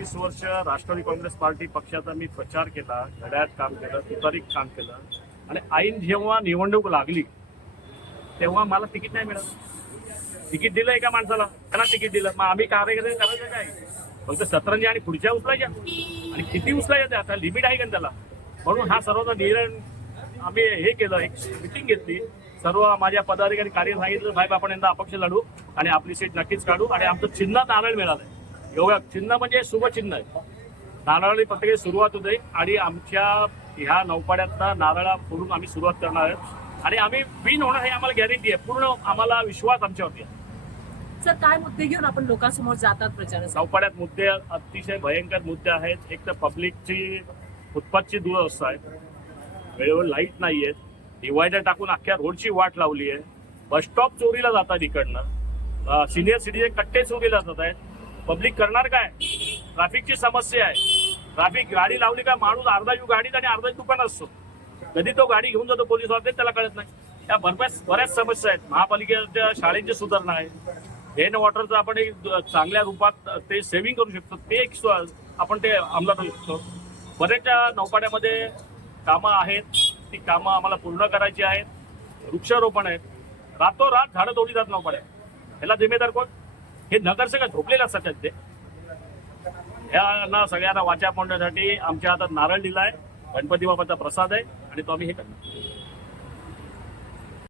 20 वर्ष राष्ट्रवादी काँग्रेस पार्टी पक्षाचा मी प्रचार केला, घड्याळात काम केलं, तुतारीत काम केलं आणि ऐन जेव्हा निवडणूक लागली तेव्हा मला तिकीट नाही मिळालं. तिकीट दिलं एका माणसाला, त्यांना तिकीट दिलं. मग आम्ही कार्यकर्ते करायचं काय? फक्त सतरंजी आणि पुढच्या उचलायच्या आणि किती उचलायच्या आता लिमिट आहे का त्याला? म्हणून हा सर्वांचा निर्णय आम्ही हे केलं, एक मिटिंग घेतली. सर्व माझ्या पदाधिकारी कार्य सांगितलं, साहेब आपण यंदा अपक्ष लढू आणि आपली सीट नक्कीच काढू आणि आमचं चिन्ह नारळ मिळालंय. एवढं चिन्ह म्हणजे शुभचिन्ह आहे. नारळी पत्रिकेची सुरुवात होते आणि आमच्या ह्या नौपाड्यातला नारळा फोडून आम्ही सुरुवात करणार आहोत आणि आम्ही विन होणार हे आम्हाला गॅरंटी आहे. पूर्ण आम्हाला विश्वास आमच्यावरती आहे. सर, काय मुद्दे घेऊन आपण लोकांसमोर जातात प्रचारासाठी? नौपाड्यात मुद्दे अतिशय भयंकर मुद्दे आहेत. एक तर पब्लिकची फुटपाथची दुरवस्था आहे, वेळेवर लाईट नाही आहेत, डिवायडर टाकून अख्ख्या रोडची वाट लावली आहे, बसस्टॉप चोरीला जातात इकडनं, सिनियर सिटीजन कट्टे चोरीला जात आहेत. पब्लिक करणार काय? ट्रॅफिकची समस्या आहे. ट्रॅफिक गाडी लावली का माणूस अर्धा जीव गाडीत आणि अर्धा दुकान असतो. कधी तो गाडी घेऊन जातो पोलीस वाले त्याला कळत नाही. या बऱ्याच समस्या आहेत. महापालिकेच्या शाळेची सुधारणा आहे. रेन वॉटरचं आपण एक चांगल्या रूपात ते सेव्हिंग करू शकतो, ते एक आपण ते अंमलात आणू शकतो. बऱ्याचशा नौपाड्यामध्ये कामं आहेत, ती कामं आम्हाला पूर्ण करायची आहेत. वृक्षारोपण आहेत, रातोरात झाडं तोडली जात नौपाड्यात. ह्याला जिम्मेदार कोण? हे नगरसेवक झोपलेले असतात ते. ह्यांना सगळ्यांना वाचा फोडण्यासाठी आमच्या हातात नारळ दिलाय, गणपती बाबाचा प्रसाद आहे आणि तो आम्ही हे करणार.